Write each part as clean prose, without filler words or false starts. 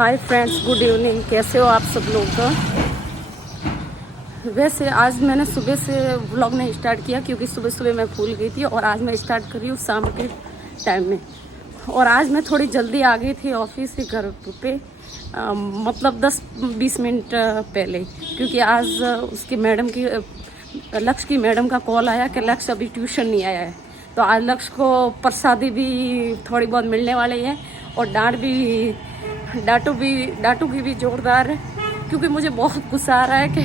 Hi friends, good evening. कैसे हो आप सब लोग? वैसे आज मैंने सुबह से व्लॉग नहीं स्टार्ट किया क्योंकि सुबह सुबह मैं भूल गई थी और आज मैं स्टार्ट कर रही हूँ शाम के टाइम में। और आज मैं थोड़ी जल्दी आ गई थी ऑफिस से घर पे, मतलब 10-20 मिनट पहले, क्योंकि आज उसकी मैडम की लक्ष्य की मैडम का कॉल आया कि लक्ष्य अभी ट्यूशन नहीं आया है। तो आज लक्ष्य को प्रसादी भी थोड़ी बहुत मिलने वाली है और डांटू की भी जोरदार है, क्योंकि मुझे बहुत गुस्सा आ रहा है कि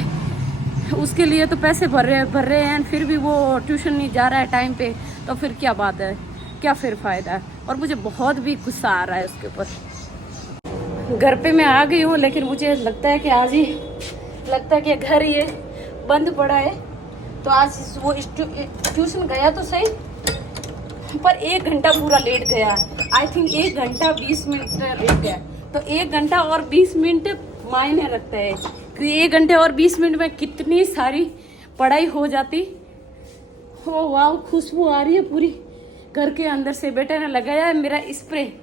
उसके लिए तो पैसे भर रहे हैं, फिर भी वो ट्यूशन नहीं जा रहा है टाइम पे। तो फिर क्या बात है, क्या फिर फ़ायदा है? और मुझे बहुत भी गुस्सा आ रहा है उसके ऊपर। घर पे मैं आ गई हूँ, लेकिन मुझे लगता है कि आज ही लगता है कि घर ये बंद पड़ा है। तो आज वो ट्यूशन गया तो सही, पर 1 घंटा पूरा लेट गया। आई थिंक 1 घंटा 20 मिनट लेट गया। तो 1 घंटा और 20 मिनट मायने रखते हैं कि 1 घंटे और 20 मिनट में कितनी सारी पढ़ाई हो जाती हो। वाह, खुशबू आ रही है पूरी घर के अंदर से। बेटे ने लगाया है मेरा स्प्रे।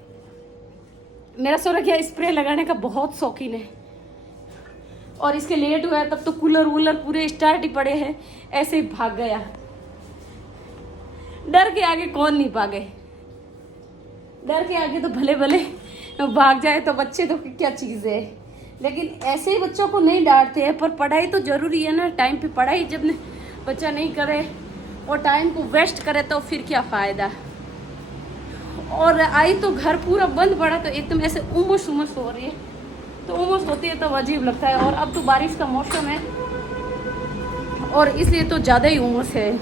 मेरा सौरभ स्प्रे लगाने का बहुत शौकीन है, और इसके लेट हुआ है तब तो कूलर वूलर पूरे स्टार्ट ही पड़े हैं। ऐसे ही भाग गया। डर के आगे कौन नहीं भागे? डर के आगे तो भले भले भाग जाए तो बच्चे तो क्या चीज़ है। लेकिन ऐसे ही बच्चों को नहीं डांटते हैं, पर पढ़ाई तो जरूरी है ना। टाइम पे पढ़ाई जब बच्चा नहीं करे और टाइम को वेस्ट करे तो फिर क्या फ़ायदा। और आई तो घर पूरा बंद पड़ा, तो एकदम ऐसे उमस उमस हो रही है। तो उमस होती है तो अजीब लगता है, और अब तो बारिश का मौसम है और इसलिए तो ज़्यादा ही उमस है।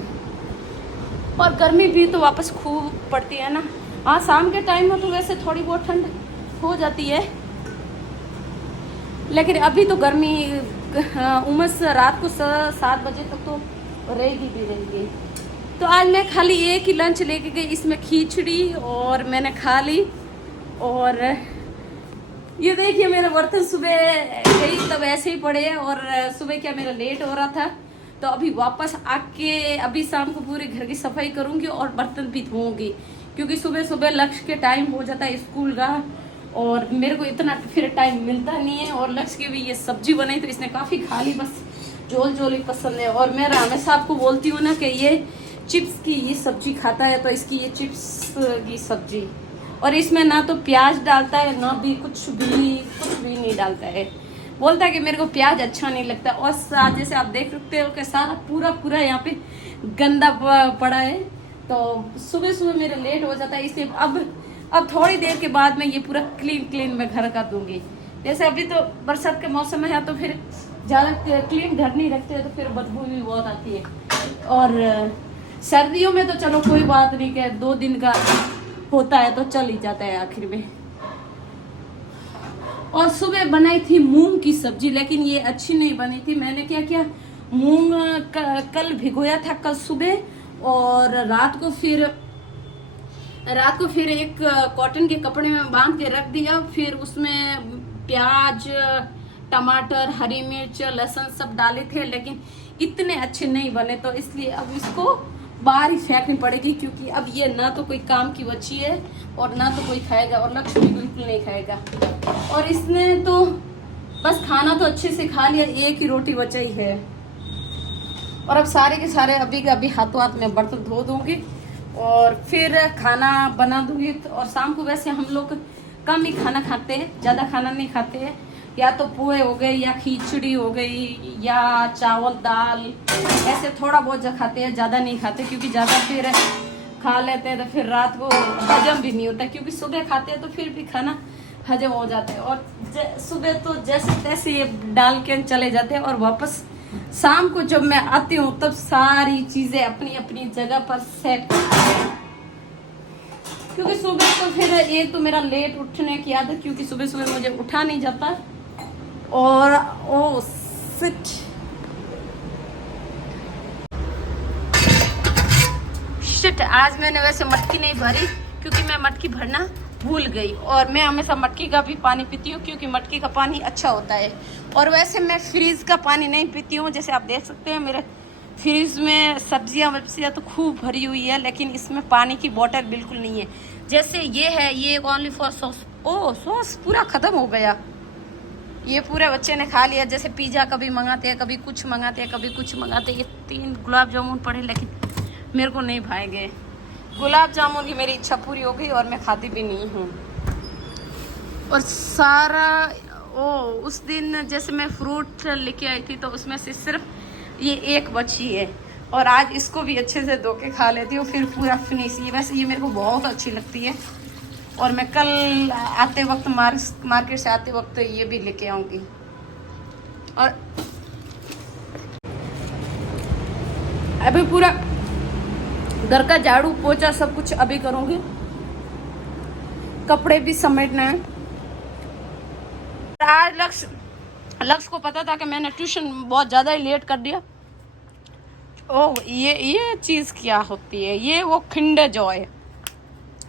और गर्मी भी तो वापस खूब पड़ती है ना। हाँ, शाम के टाइम में तो वैसे थोड़ी बहुत ठंड हो जाती है, लेकिन अभी तो गर्मी उमस रात को 7 बजे तक तो रहेगी। तो आज मैं खाली एक ही लंच लेके गई, इसमें खिचड़ी और मैंने खा ली। और ये देखिए मेरा बर्तन सुबह गई तब ऐसे ही पड़े, और सुबह क्या मेरा लेट हो रहा था, तो अभी वापस आके अभी शाम को पूरे घर की सफाई करूंगी और बर्तन भी धोऊंगी, क्योंकि सुबह सुबह लक्ष्य के टाइम हो जाता है स्कूल का, और मेरे को इतना फिर टाइम मिलता नहीं है। और लक्ष्य की भी ये सब्जी बनाई तो इसने काफ़ी खा ली, बस झोल ही पसंद है। और मैं हमेशा आपको बोलती हूँ ना कि ये चिप्स की ये सब्जी खाता है, तो इसकी ये चिप्स की सब्जी, और इसमें ना तो प्याज डालता है ना भी कुछ भी नहीं डालता है। बोलता है कि मेरे को प्याज अच्छा नहीं लगता। और जैसे आप देख सकते हो कि सारा पूरा यहाँ पे गंदा पड़ा है। तो सुबह सुबह मेरे लेट हो जाता है, इसलिए अब थोड़ी देर के बाद मैं ये पूरा क्लीन मैं घर का दूंगी। जैसे अभी तो बरसात के मौसम है, तो फिर ज़्यादा क्लीन घर नहीं रखते, तो फिर बदबू भी बहुत आती है। और सर्दियों में तो चलो कोई बात नहीं, कि 2 दिन का होता है तो चल ही जाता है आखिर में। और सुबह बनाई थी मूंग की सब्जी, लेकिन ये अच्छी नहीं बनी थी। मैंने क्या किया, मूंग कल भिगोया था कल सुबह, और रात को फिर एक कॉटन के कपड़े में बांध के रख दिया। फिर उसमें प्याज, टमाटर, हरी मिर्च, लहसुन सब डाले थे, लेकिन इतने अच्छे नहीं बने, तो इसलिए अब इसको बाहर ही फेंकनी पड़ेगी, क्योंकि अब ये ना तो कोई काम की बची है और ना तो कोई खाएगा, और लक्ष्य भी बिल्कुल नहीं खाएगा। और इसने तो बस खाना तो अच्छे से खा लिया, एक ही रोटी बचाई है। और अब सारे के सारे अभी हाथों हाथ में बर्तन धो दूंगी और फिर खाना बना दूंगी। और शाम को वैसे हम लोग कम ही खाना खाते हैं, ज़्यादा खाना नहीं खाते हैं। या तो पोहे हो गए, या खिचड़ी हो गई, या चावल दाल, ऐसे थोड़ा बहुत जो खाते हैं, ज़्यादा नहीं खाते, क्योंकि ज़्यादा फिर खा लेते हैं तो फिर रात को हजम भी नहीं होता, क्योंकि सुबह खाते हैं तो फिर भी खाना हजम हो जाता है। और सुबह तो जैसे तैसे ये डाल के चले जाते हैं, और वापस शाम को जब मैं आती हूँ तब सारी चीज़ें अपनी अपनी जगह पर सेट करती हैं। क्योंकि सुबह तो फिर एक तो मेरा लेट उठने की आदत, क्योंकि सुबह सुबह मुझे उठा नहीं जाता। और ओ शिट, आज मैंने वैसे मटकी नहीं भरी, क्योंकि मैं मटकी भरना भूल गई। और मैं हमेशा मटकी का भी पानी पीती हूँ, क्योंकि मटकी का पानी अच्छा होता है। और वैसे मैं फ्रीज का पानी नहीं पीती हूँ। जैसे आप देख सकते हैं मेरे फ्रीज में सब्जियाँ तो खूब भरी हुई है, लेकिन इसमें पानी की बोतल बिल्कुल नहीं है। जैसे ये है, ये only for sauce. Oh, sauce पूरा ख़त्म हो गया। ये पूरे बच्चे ने खा लिया। जैसे पिज़्ज़ा कभी मंगाते हैं, कभी कुछ मंगाते हैं, कभी कुछ मंगाते हैं। ये 3 गुलाब जामुन पड़े, लेकिन मेरे को नहीं भाएंगे। गुलाब जामुन की मेरी इच्छा पूरी हो गई और मैं खाती भी नहीं हूँ। और सारा उस दिन जैसे मैं फ्रूट लेके आई थी तो उसमें से सिर्फ ये एक बची है, और आज इसको भी अच्छे से धो के खा लेती हूँ, फिर पूरा फिनिश। ये वैसे ये मेरे को बहुत अच्छी लगती है, और मैं कल आते वक्त मार्केट से आते वक्त ये भी लेके आऊँगी। और अभी पूरा घर का झाड़ू पोछा सब कुछ अभी करूँगी, कपड़े भी समेटना है। आज लक्ष्य को पता था कि मैंने ट्यूशन बहुत ज़्यादा ही लेट कर दिया। ओह, ये चीज़ क्या होती है? ये वो किंडर जॉय,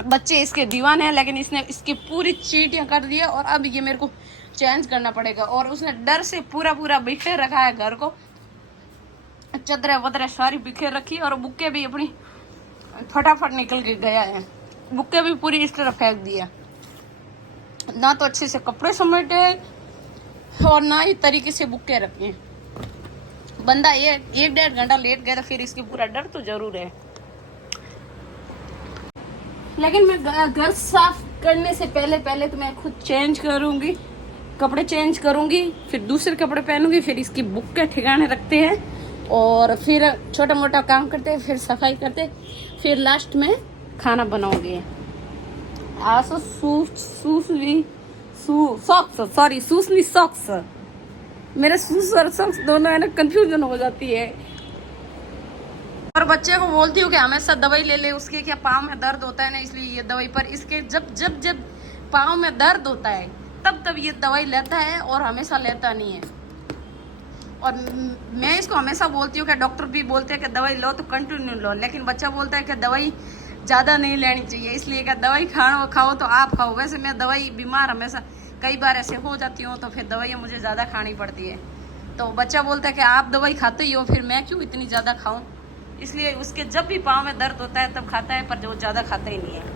बच्चे इसके दीवाने हैं, लेकिन इसने इसकी पूरी चीटियाँ कर दी है, और अब ये मेरे को चेंज करना पड़ेगा। और उसने डर से पूरा बिखेर रखा है घर को, चदरें वदरें सारी बिखेर रखी, और बुक्के भी अपनी फटाफट निकल के गया है। बुक्के भी पूरी इस तरह फेंक दिया, ना तो अच्छे से कपड़े समेटे और ना ही तरीके से बुक्के रखे। बंदा ये 1-1.5 घंटा लेट गया, तो फिर इसकी पूरा डर तो जरूर है। लेकिन मैं घर साफ करने से पहले तो मैं खुद चेंज करूंगी, कपड़े चेंज करूंगी, फिर दूसरे कपड़े पहनूंगी, फिर इसकी बुक्के ठिकाने रखते हैं, और फिर छोटा मोटा काम करते हैं, फिर सफाई करते, फिर लास्ट में खाना बनाओगे। सॉक्स, मेरे शूज और सॉक्स दोनों है ना, कंफ्यूजन हो जाती है। और बच्चे को बोलती हूँ कि हमेशा दवाई ले ले, उसके क्या पाँव में दर्द होता है ना, इसलिए ये दवाई। पर इसके जब पाँव में दर्द होता है तब ये दवाई लेता है, और हमेशा लेता नहीं है। और मैं इसको हमेशा बोलती हूँ कि डॉक्टर भी बोलते हैं कि दवाई लो तो कंटिन्यू लो, लेकिन बच्चा बोलता है कि दवाई ज़्यादा नहीं लेनी चाहिए, इसलिए कि दवाई खाओ तो आप खाओ। वैसे मैं दवाई बीमार हमेशा कई बार ऐसे हो जाती हूँ, तो फिर दवाइयाँ मुझे ज़्यादा खानी पड़ती है। तो बच्चा बोलता है कि आप दवाई खाते ही हो, फिर मैं क्यों इतनी ज़्यादा खाऊँ। इसलिए उसके जब भी पाँव में दर्द होता है तब खाता है, पर जो ज़्यादा खाता ही नहीं है।